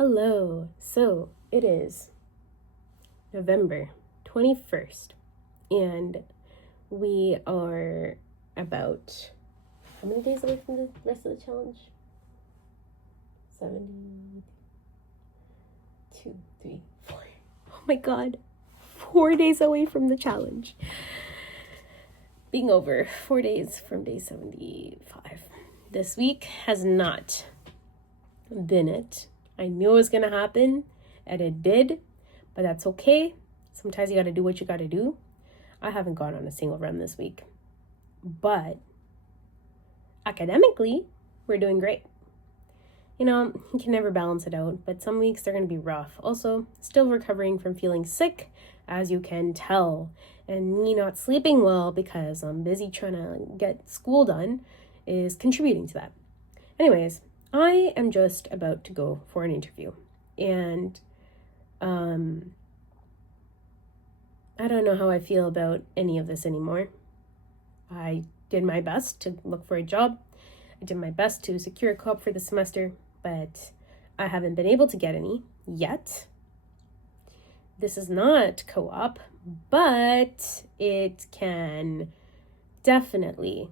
Hello. So it is November 21st, and we are about how many days away from the rest of the challenge? 72, 3, 4. Oh my god. 4 days away from the challenge. Being over 4 days from day 75. This week has not been it. I knew it was going to happen, and it did, but that's okay. Sometimes you got to do what you got to do. I haven't gone on a single run this week, but academically, we're doing great. You can never balance it out, but some weeks they're going to be rough. Also, still recovering from feeling sick, as you can tell, and me not sleeping well because I'm busy trying to get school done is contributing to that. Anyways, I am just about to go for an interview, and I don't know how I feel about any of this anymore. I did my best to look for a job. I did my best to secure a co-op for the semester, but I haven't been able to get any yet. This is not co-op, but it can definitely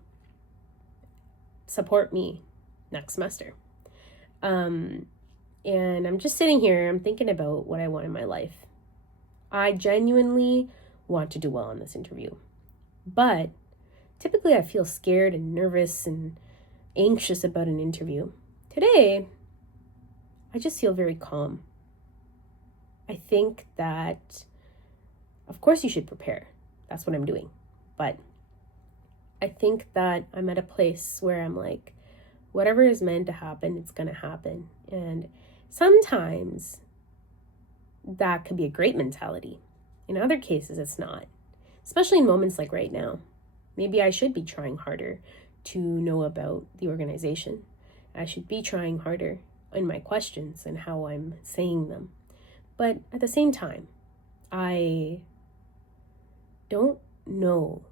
support me next semester. And I'm just sitting here, I'm thinking about what I want in my life. I genuinely want to do well on this interview, but typically I feel scared and nervous and anxious about an interview. Today, I just feel very calm. I think that, of course, you should prepare. That's what I'm doing. But I think that I'm at a place where I'm like, whatever is meant to happen, it's going to happen. And sometimes that could be a great mentality. In other cases, it's not, especially in moments like right now. Maybe I should be trying harder to know about the organization. I should be trying harder in my questions and how I'm saying them. But at the same time, I don't know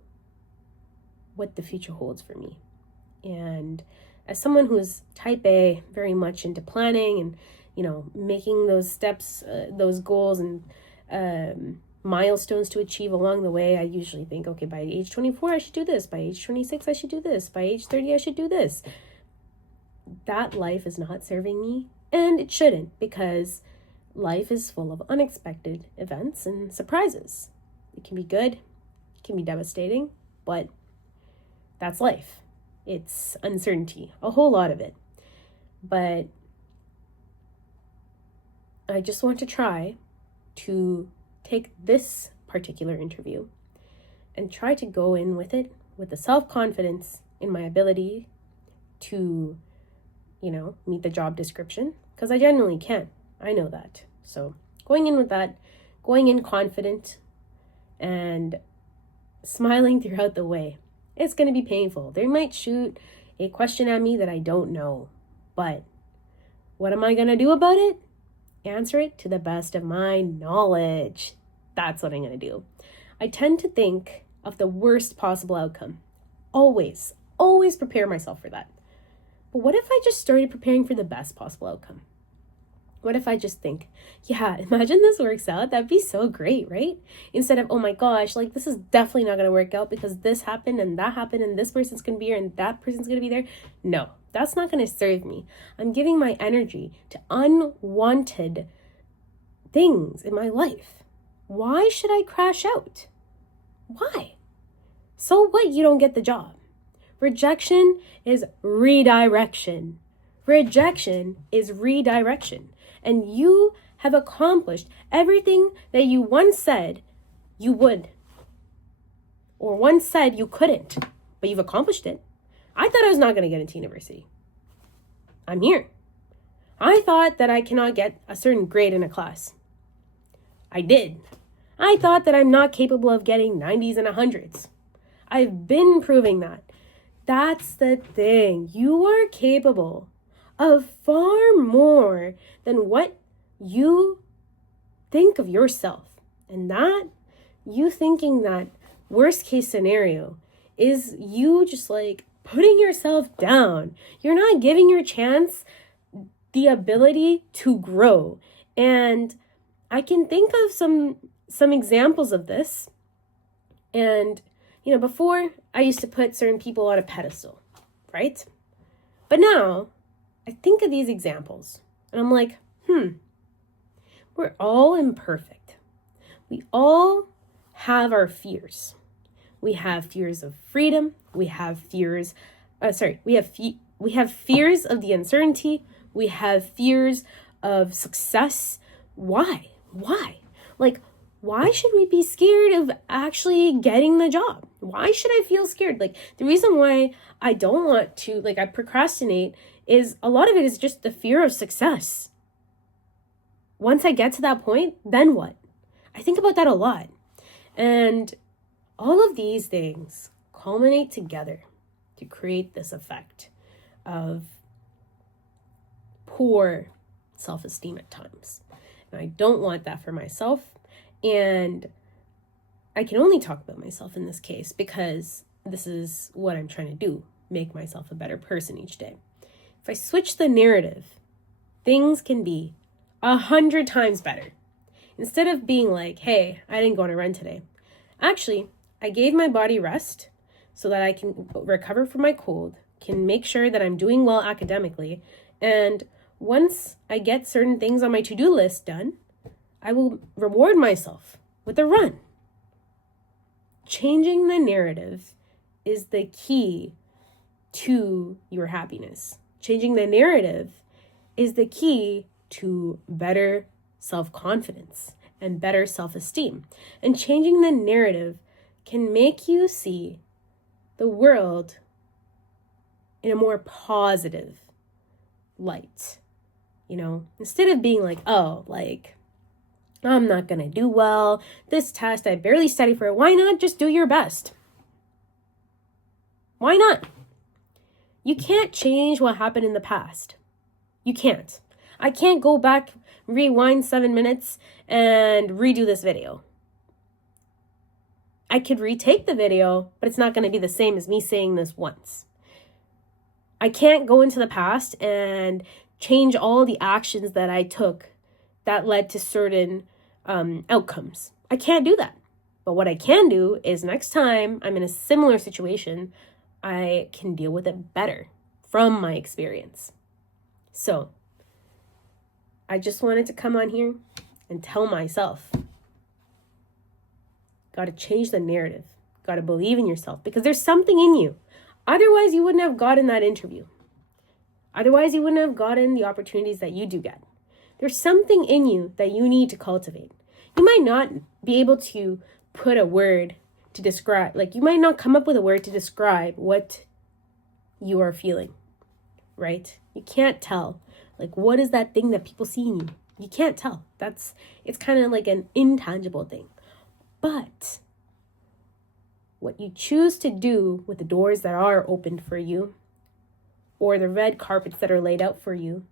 what the future holds for me. And as someone who's type A, very much into planning and, making those steps, those goals and milestones to achieve along the way, I usually think, okay, by age 24, I should do this. By age 26, I should do this. By age 30, I should do this. That life is not serving me, and it shouldn't, because life is full of unexpected events and surprises. It can be good, it can be devastating, but that's life. It's uncertainty, a whole lot of it. But I just want to try to take this particular interview and try to go in with it with the self-confidence in my ability to, meet the job description, because I genuinely can. I know that. So going in with that, going in confident and smiling throughout the way. It's going to be painful. They might shoot a question at me that I don't know, but what am I going to do about it? Answer it to the best of my knowledge. That's what I'm going to do. I tend to think of the worst possible outcome. Always prepare myself for that. But what if I just started preparing for the best possible outcome? What if I just think, yeah, imagine this works out. That'd be so great, right? Instead of, oh my gosh, this is definitely not going to work out because this happened and that happened and this person's going to be here and that person's going to be there. No, that's not going to serve me. I'm giving my energy to unwanted things in my life. Why should I crash out? Why? So what? You don't get the job. Rejection is redirection. Rejection is redirection. And you have accomplished everything that you once said you would. Or once said you couldn't. But you've accomplished it. I thought I was not going to get into university. I'm here. I thought that I cannot get a certain grade in a class. I did. I thought that I'm not capable of getting 90s and 100s. I've been proving that. That's the thing. You are capable of far more than what you think of yourself. And that, you thinking that worst case scenario is you just putting yourself down. You're not giving your chance the ability to grow. And I can think of some examples of this. And, before I used to put certain people on a pedestal, right? But now I think of these examples and I'm like, we're all imperfect. We all have our fears. We have fears of freedom. We have fears, we have fears of the uncertainty. We have fears of success. Why? Like, why should we be scared of actually getting the job? Why should I feel scared? Like, the reason why I don't want to, I procrastinate is a lot of it is just the fear of success. Once I get to that point, then what? I think about that a lot. And all of these things culminate together to create this effect of poor self-esteem at times. And I don't want that for myself. And I can only talk about myself in this case because this is what I'm trying to do, make myself a better person each day. If I switch the narrative, things can be 100 times better. Instead of being like, hey, I didn't go on a run today. Actually, I gave my body rest so that I can recover from my cold, can make sure that I'm doing well academically. And once I get certain things on my to-do list done, I will reward myself with a run. Changing the narrative is the key to your happiness. Changing the narrative is the key to better self-confidence and better self-esteem. And changing the narrative can make you see the world in a more positive light. Instead of being like, I'm not going to do well. This test, I barely study for it. Why not just do your best? Why not? You can't change what happened in the past. You can't. I can't go back, rewind 7 minutes, and redo this video. I could retake the video, but it's not going to be the same as me saying this once. I can't go into the past and change all the actions that I took that led to certain outcomes. I can't do that. But what I can do is next time I'm in a similar situation, I can deal with it better from my experience. So I just wanted to come on here and tell myself, got to change the narrative, got to believe in yourself because there's something in you. Otherwise, you wouldn't have gotten that interview. Otherwise, you wouldn't have gotten the opportunities that you do get. There's something in you that you need to cultivate. You might not be able to put a word to describe, you might not come up with a word to describe what you are feeling, right? You can't tell. What is that thing that people see in you? You can't tell. It's kind of like an intangible thing. But what you choose to do with the doors that are opened for you, or the red carpets that are laid out for you,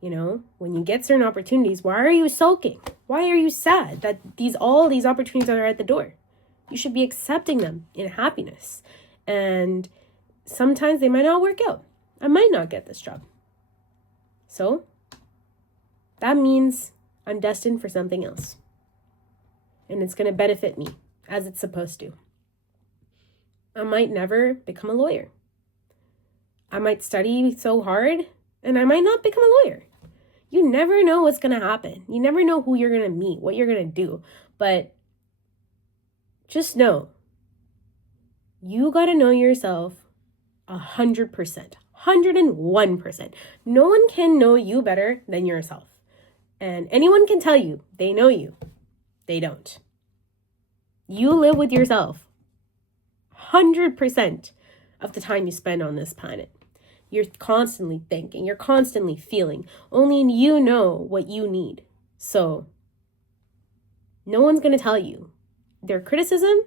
when you get certain opportunities, why are you sulking? Why are you sad that all these opportunities are at the door? You should be accepting them in happiness. And sometimes they might not work out. I might not get this job. So that means I'm destined for something else. And it's going to benefit me as it's supposed to. I might never become a lawyer. I might study so hard and I might not become a lawyer. You never know what's going to happen. You never know who you're going to meet, what you're going to do. But just know, you got to know yourself 100%, 101%. No one can know you better than yourself. And anyone can tell you they know you. They don't. You live with yourself 100% of the time you spend on this planet. You're constantly thinking, you're constantly feeling. Only you know what you need. So no one's going to tell you. Their criticism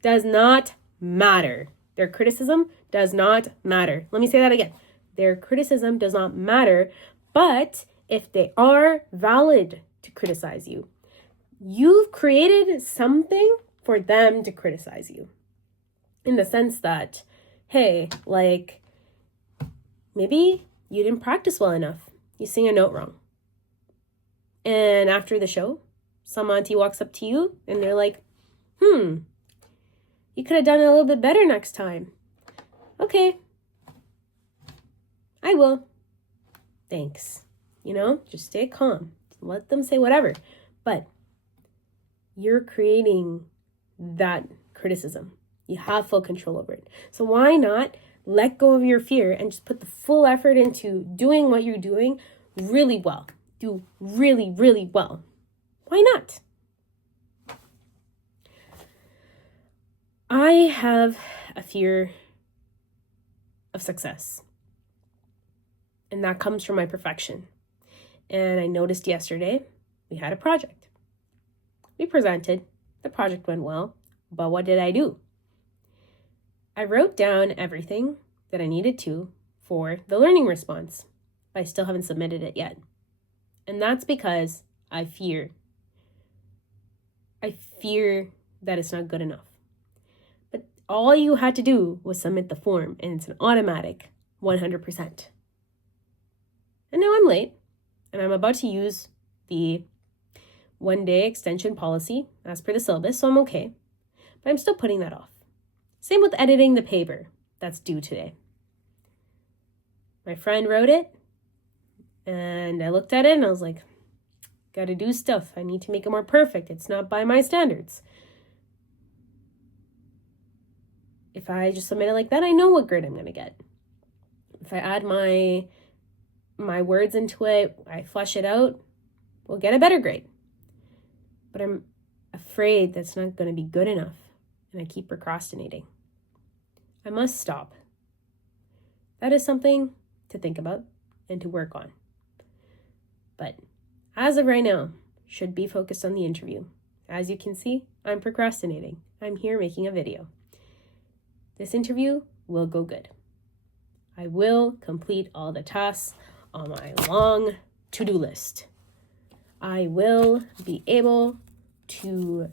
does not matter. Their criticism does not matter. Let me say that again. Their criticism does not matter. But if they are valid to criticize you, you've created something for them to criticize you. In the sense that, hey, maybe you didn't practice well enough. you sing a note wrong. And after the show, some auntie walks up to you and they're like, you could have done it a little bit better next time. Okay, I will. Thanks. Just stay calm. Let them say whatever. But you're creating that criticism. You have full control over it. So why not let go of your fear and just put the full effort into doing what you're doing really well? Do really, really well. Why not? I have a fear of success. And that comes from my perfection. And I noticed yesterday we had a project. We presented. The project went well. But what did I do? I wrote down everything that I needed to for the learning response. But I still haven't submitted it yet. And that's because I fear that it's not good enough. But all you had to do was submit the form, and it's an automatic 100%. And now I'm late, and I'm about to use the 1-day extension policy as per the syllabus, so I'm okay. But I'm still putting that off. Same with editing the paper that's due today. My friend wrote it, and I looked at it, and I was like, gotta do stuff. I need to make it more perfect. It's not by my standards. If I just submit it like that, I know what grade I'm gonna get. If I add my words into it, I flesh it out, we'll get a better grade. But I'm afraid that's not going to be good enough, and I keep procrastinating. I must stop. That is something to think about and to work on. But as of right now, should be focused on the interview. As you can see, I'm procrastinating. I'm here making a video. This interview will go good. I will complete all the tasks on my long to-do list. I will be able to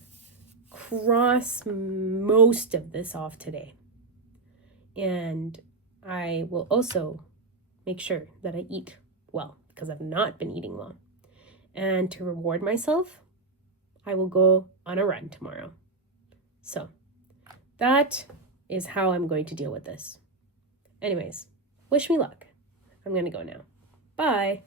cross most of this off today. And I will also make sure that I eat well, because I've not been eating well. And to reward myself, I will go on a run tomorrow. So that is how I'm going to deal with this. Anyways, wish me luck. I'm going to go now. Bye.